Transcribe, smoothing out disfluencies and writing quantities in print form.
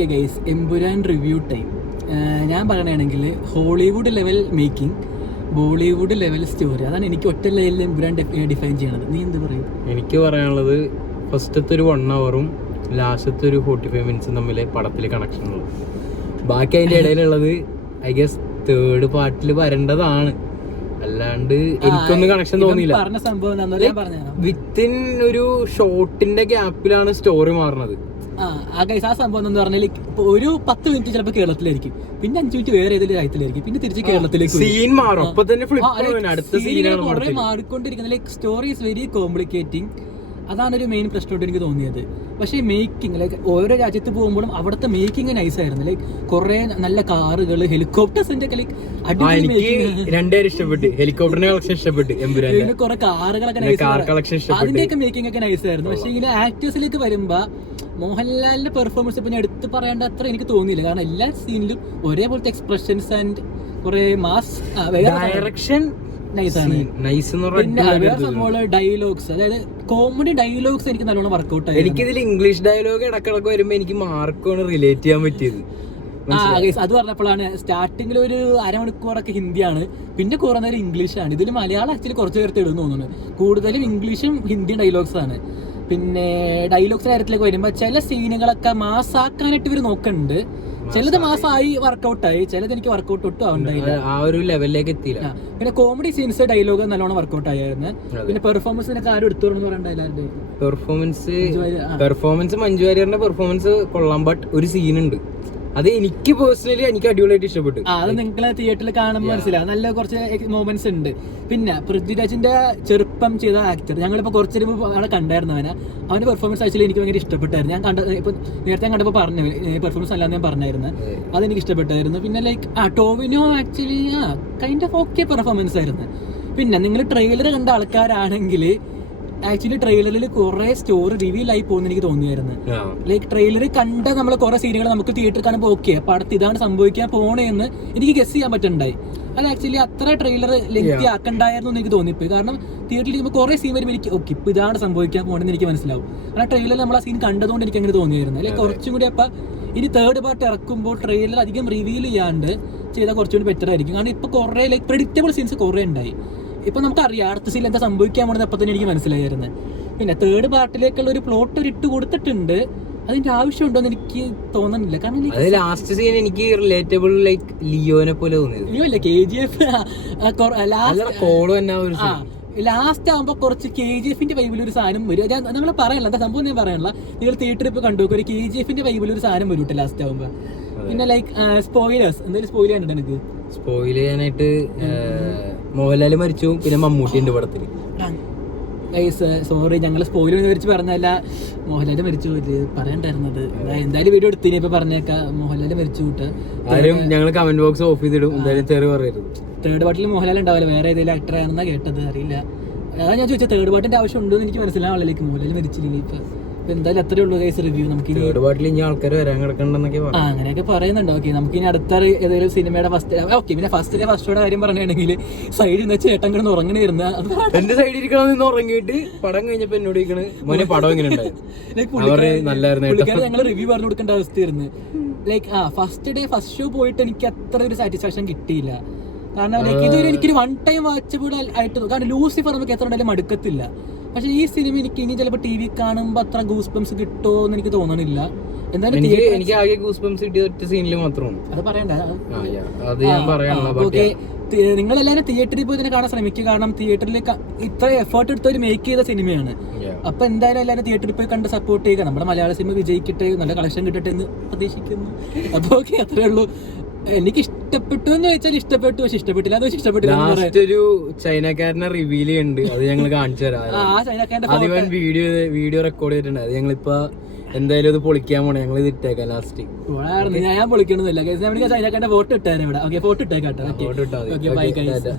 Okay guys, Empuraan review time. ഞാൻ പറയണമെങ്കിൽ Hollywood level making, Bollywood level story, അതാണ് എനിക്ക് ഒറ്റ ലെവലിൽ എമ്പുരാൻ ഡിഫൈൻ ചെയ്യണത്. നീ എന്ത് പറയും? എനിക്ക് പറയാനുള്ളത് ഫസ്റ്റത്തെ ഒരു 1 hour ലാസ്റ്റത്തെ ഒരു 45 minutes തമ്മിൽ പടത്തിൽ കണക്ഷൻ ഉള്ളു. ബാക്കി അതിൻ്റെ ഇടയിലുള്ളത് ഐ ഗസ് തേർഡ് പാർട്ടിൽ വരേണ്ടതാണ്. അല്ലാണ്ട് എനിക്കൊന്നും കണക്ഷൻ തോന്നിയില്ല. പറഞ്ഞ സംഭവം വിത്തിൻ ഒരു ഷോട്ടിന്റെ ഗ്യാപ്പിലാണ് സ്റ്റോറി മാറുന്നത്. ആ സംഭവം എന്ന് പറഞ്ഞാൽ ഒരു 10 minute ചിലപ്പോൾ കേരളത്തിലായിരിക്കും, പിന്നെ 5 minute വേറെ ഏതെങ്കിലും രാജ്യത്തിലായിരിക്കും, പിന്നെ തിരിച്ച് കേരളത്തിലേക്ക് സീൻ മാറും. അപ്പൊ തന്നെ അടുത്ത സീനാണ് മാറിക്കൊണ്ടിരിക്കുന്നത്. Like story is very complicating. അതാണ് ഒരു മെയിൻ പ്രശ്നമായിട്ട് എനിക്ക് തോന്നിയത്. പക്ഷേ മേക്കിംഗ്, ലൈക്ക് ഓരോ രാജ്യത്ത് പോകുമ്പോഴും അവിടുത്തെ മേക്കിംഗ് നൈസായിരുന്നു. ലൈക്ക് കുറെ നല്ല കാറുകൾ, ഹെലികോപ്റ്റേഴ്സിന്റെ ഒക്കെ ലൈക്ക് രണ്ടുപേരും ഇഷ്ടപ്പെട്ടു. ഹെലികോപ്റ്ററിന്റെ കളക്ഷൻ ഇഷ്ടപ്പെട്ടു, കുറെ കാറുകളൊക്കെ അതിന്റെയൊക്കെ മേക്കിംഗ് ഒക്കെ നൈസായിരുന്നു. പക്ഷെ ഇങ്ങനെ ആക്ടേഴ്സിലേക്ക് വരുമ്പോ മോഹൻലാലിന്റെ പെർഫോമൻസ് ഇപ്പൊ ഞാൻ എടുത്ത് പറയേണ്ട അത്ര എനിക്ക് തോന്നിയില്ല. കാരണം എല്ലാ സീനിലും ഒരേപോലത്തെ എക്സ്പ്രഷൻസ് ആൻഡ് കുറെ മാസ് ഡയറക്ഷൻ ഡയലോഗ്സ്, അതായത് കോമഡി ഡയലോഗ്സ് എനിക്ക് നല്ലോണം വർക്ക്ഔട്ട് ആയി. എനിക്കിതിൽ ഇംഗ്ലീഷ് ഡയലോഗ് ഇടക്കിടക്ക് വരുമ്പോ എനിക്ക് മാർക്കാണ് റിലേറ്റ് ചെയ്യാൻ പറ്റിയത്. അത് പറഞ്ഞപ്പോഴാണ് സ്റ്റാർട്ടിങ്ങിൽ ഒരു അരമണിക്കൂറൊക്കെ ഹിന്ദിയാണ്, പിന്നെ കുറെ നേരം ഇംഗ്ലീഷാണ്. ഇതിൽ മലയാളം ആക്ച്വലി കുറച്ച് പേർക്ക് ഇടുന്നു തോന്നുന്നു. കൂടുതലും ഇംഗ്ലീഷും ഹിന്ദിയും ഡയലോഗ്സ് ആണ്. പിന്നെ ഡയലോഗ്സിന്റെ കാര്യത്തിലേക്ക് വരുമ്പോൾ ചില സീനുകളൊക്കെ മാസാക്കാനായിട്ട് ഇവർ നോക്കുന്നുണ്ട്. ചിലത് മാസമായി വർക്കൗട്ടായി, ചിലത് എനിക്ക് വർക്കൗട്ട് ഒട്ടും ആവുണ്ടായില്ല, ആ ഒരു ലെവലിലേക്ക് എത്തിയില്ല. പിന്നെ കോമഡി സീൻസ് ഡയലോഗ് നല്ലോണം വർക്കൗട്ട് ആയിരുന്നു. പിന്നെ പെർഫോമൻസിനൊക്കെ ആരും എടുത്തോന്ന് പറയണ്ടായിരുന്നു. പെർഫോമൻസ് മഞ്ജു വാര്യറിന്റെ പെർഫോമൻസ് കൊള്ളാം. ബട്ട് ഒരു സീനുണ്ട്, അത് എനിക്ക് പേഴ്സണലി എനിക്ക് അടിപൊളിയായിട്ട് ഇഷ്ടപ്പെട്ടു. അത് നിങ്ങൾ തിയേറ്ററിൽ കാണുമ്പോൾ മനസ്സിലാവും, നല്ല കുറച്ച് മൊമെന്റ്സ് ഉണ്ട്. പിന്നെ പൃഥ്വിരാജിന്റെ ചെറുപ്പം ചെയ്ത ആക്ടർ, ഞങ്ങളിപ്പോ കുറച്ചു അവിടെ കണ്ടായിരുന്നു. അവന്റെ പെർഫോമൻസ് ആക്ച്വലി എനിക്ക് ഭയങ്കര ഇഷ്ടപ്പെട്ടായിരുന്നു. ഞാൻ ഇപ്പൊ നേരത്തെ കണ്ടപ്പോൾ പറഞ്ഞു പെർഫോമൻസ് അല്ലാന്ന് ഞാൻ പറഞ്ഞായിരുന്നു, അതെനിക്ക് ഇഷ്ടപ്പെട്ടായിരുന്നു. പിന്നെ like Tovino actually kind of okay performance ആയിരുന്നു. പിന്നെ നിങ്ങൾ ട്രെയിലർ കണ്ട ആൾക്കാരാണെങ്കിൽ ആക്ച്വലി ട്രെയിലറിൽ കുറെ സ്റ്റോറി റിവീൽ ആയി പോകുന്ന എനിക്ക് തോന്നിയായിരുന്നു. ലൈക്ക് ട്രെയിലർ കണ്ട നമ്മൾ കുറെ സീനുകൾ നമുക്ക് തിയേറ്ററിൽ കാണുമ്പോൾ ഓക്കെ പടത്ത് ഇതാണ് സംഭവിക്കാൻ പോണേന്ന് എനിക്ക് ഗസ് ചെയ്യാൻ പറ്റുന്നുണ്ടായി. അത് ആക്ച്വലി അത്ര ട്രെയിലർ ലെങ്തി ആക്കണ്ടായിരുന്നു എന്ന് എനിക്ക് തോന്നിപ്പോയി. കാരണം തിയേറ്ററിൽ നമുക്ക് കുറെ സീൻ വരുമ്പോൾ എനിക്ക് ഓക്കെ ഇപ്പൊ ഇതാണ് സംഭവിക്കാൻ പോകണമെന്ന് എനിക്ക് മനസ്സിലാവും. കാരണം ട്രെയിലർ നമ്മൾ ആ സീൻ കണ്ടതുകൊണ്ട് എനിക്ക് അങ്ങനെ തോന്നിയായിരുന്നു. അല്ലെങ്കിൽ കുറച്ചും കൂടി അപ്പൊ ഇനി തേർഡ് പാർട്ട് ഇറക്കുമ്പോൾ ട്രെയിലർ അധികം റിവീൽ ചെയ്യാണ്ട് ചെയ്താൽ കുറച്ചുകൂടി ബെറ്റർ ആയിരിക്കും. കാരണം ഇപ്പൊ കുറെ ലൈക്ക് പ്രെഡിക്റ്റബിൾ സീൻസ് കുറെ ഉണ്ടായി. ഇപ്പൊ നമുക്കറിയാം അടുത്ത സീൻ എന്താ സംഭവിക്കാൻ പോണെന്ന് അപ്പൊ തന്നെ എനിക്ക് മനസ്സിലായിരുന്നു. പിന്നെ തേർഡ് പാർട്ടിലേക്കുള്ള ഒരു പ്ലോട്ട് ഒരു ഇട്ട് കൊടുത്തിട്ടുണ്ട്, അതിന്റെ ആവശ്യമുണ്ടോ എന്ന് എനിക്ക് തോന്നുന്നില്ല. കാരണം ലാസ്റ്റ് സീൻ എനിക്ക് റിലേറ്റബിൾ ലൈക്ക് ലിയോനെ പോലെ തോന്നിയത്. ലിയോ അല്ലേ KGF ലാസ്റ്റ് ആകുമ്പോ കുറച്ച് KGF വൈബിൽ ഒരു സാധനം വരും. നിങ്ങൾ പറയല്ല എന്താ സംഭവം, ഞാൻ പറയാനുള്ള നിങ്ങൾ തിയേറ്ററിൽ ഇപ്പൊ കണ്ടു ഒരു KGF വൈബിൽ ഒരു സാധനം വരും ലാസ്റ്റ് ആകുമ്പോ. പിന്നെ ലൈക്ക് സ്പോയിലേഴ്സ് എന്തെങ്കിലും സ്പോയിൽ ചെയ്യാനുണ്ട് എനിക്ക്? സ്പോയിൽ ചെയ്യാനായിട്ട് മോഹൻലാൽ മരിച്ചു, പിന്നെ മമ്മൂട്ടി ഉണ്ട് പടത്തില്. സോറി, ഞങ്ങൾ സ്പോയിൽ വിവരിച്ച് പറഞ്ഞല്ല, മോഹൻലാൽ മരിച്ചു പറയണ്ടായിരുന്നത്. എന്തായാലും വീഡിയോ എടുത്തിന് ഇപ്പൊ പറഞ്ഞേക്കാം, മോഹൻലാൽ മരിച്ചു കൂട്ട്. ഞങ്ങൾ കമന്റ് ബോക്സ് ഓഫ് ചെയ്തിടും, എന്തായാലും തെറി പറയരുത്. തേർഡ് പാർട്ടിൽ മോഹൻലാൽ ഉണ്ടാവില്ല, വേറെ ഏതെങ്കിലും ആക്ടർ ആണെന്നാ കേട്ടത്, അറിയില്ല. അതാണ് ഞാൻ ചോദിച്ചത്, തേർഡ് പാർട്ടിന്റെ ആവശ്യം ഉണ്ടോ എന്ന് എനിക്ക് മനസ്സിലാവുള്ളൂ. മോഹൻലാൽ മരിച്ചില്ല ഇപ്പൊ എന്തായാലും അത്രേ ഉള്ളൂ ഗൈസ് റിവ്യൂ. നമുക്ക് ആൾക്കാർ വരാൻ കിടക്കണ്ടെന്നൊക്കെ അങ്ങനെയൊക്കെ പറയുന്നുണ്ട്. ഓക്കെ, നമുക്ക് ഇനി അടുത്ത ഏതെങ്കിലും സിനിമയുടെ ഫസ്റ്റ് പിന്നെ ഫസ്റ്റോടെ കാര്യം പറയുകയാണെങ്കിൽ സൈഡിൽ നിന്ന് ചേട്ടൻ കിടന്ന് ഉറങ്ങണേരുന്ന എന്റെ സൈഡിൽ ഇരിക്കണമെന്ന് ഉറങ്ങിയിട്ട് പടം കഴിഞ്ഞപ്പോ എന്നോട് മോനെ പടം എങ്ങനെ ഞങ്ങൾ റിവ്യൂ പറഞ്ഞു കൊടുക്കേണ്ട അവസ്ഥയായിരുന്നു. ലൈക്ക് ഫസ്റ്റ് ഷോ പോയിട്ട് എനിക്ക് അത്ര ഒരു സാറ്റിസ്ഫാക്ഷൻ കിട്ടിയില്ല. കാരണം ലൈക്ക് ഇതൊരു എനിക്കൊരു വൺ ടൈം വാച്ചബിൾ ആയിട്ട്, കാരണം ലൂസിഫർ നമുക്ക് എത്ര ഉണ്ടായാലും മടുക്കത്തില്ല. പക്ഷെ ഈ സിനിമ എനിക്ക് ഇനി ചിലപ്പോൾ TV കാണുമ്പോ അത്ര ഗൂസ് ബംസ് കിട്ടുമോ എന്ന് എനിക്ക് തോന്നണില്ല. എന്തായാലും എനിക്ക് ആകെ ഗൂസ് ബംസ് കിട്ടിയ ഒറ്റ സീനിൽ മാത്രമാണ്. അത് പറയണ്ട, ഓക്കെ. നിങ്ങളെല്ലാവരും തിയേറ്ററിൽ പോയി തന്നെ കാണാൻ ശ്രമിക്കുക. കാരണം തിയേറ്ററിൽ ഇത്ര എഫേർട്ട് എടുത്ത് ഒരു മേക്ക് ചെയ്ത സിനിമയാണ്. അപ്പൊ എന്തായാലും എല്ലാവരും തിയേറ്ററിൽ പോയി കണ്ട് സപ്പോർട്ട് ചെയ്യുക. നമ്മുടെ മലയാള സിനിമ വിജയിക്കട്ടെ, നല്ല കളക്ഷൻ കിട്ടട്ടെ എന്ന് പ്രതീക്ഷിക്കുന്നു. അപ്പൊ ഓക്കെ, അത്രേ ഉള്ളൂ. എനിക്ക് ഇഷ്ടപ്പെട്ടു എന്ന് വെച്ചാൽ ഇഷ്ടപ്പെട്ടു, പക്ഷെ ഇഷ്ടപ്പെട്ടില്ല എന്ന് വെച്ചാൽ ഇഷ്ടപ്പെട്ടില്ല. ഒരു ചൈനക്കാരനെ റിവീൽ ചെയ്യുന്നുണ്ട്, അത് ഞങ്ങൾ കാണിച്ചു തരാം. വീഡിയോ റെക്കോർഡ് ചെയ്തിട്ടുണ്ട്, അത് ഞങ്ങളിപ്പോ എന്തായാലും ഇത് പൊളിക്കാൻ പോണേ. ഞങ്ങൾ ഇത് ഇട്ടേക്കാം ലാസ്റ്റ്. ഞാൻ പൊളിക്കണമെന്നില്ല, ചൈനക്കാരന്റെ ഫോട്ടോ ഇട്ടേനെ ഇവിടെ. ഓക്കെ, ഫോട്ടോ ഇട്ടേക്കാട്ടെ. ഫോട്ടോ ഇട്ടാ ബൈ ഗൈസ്.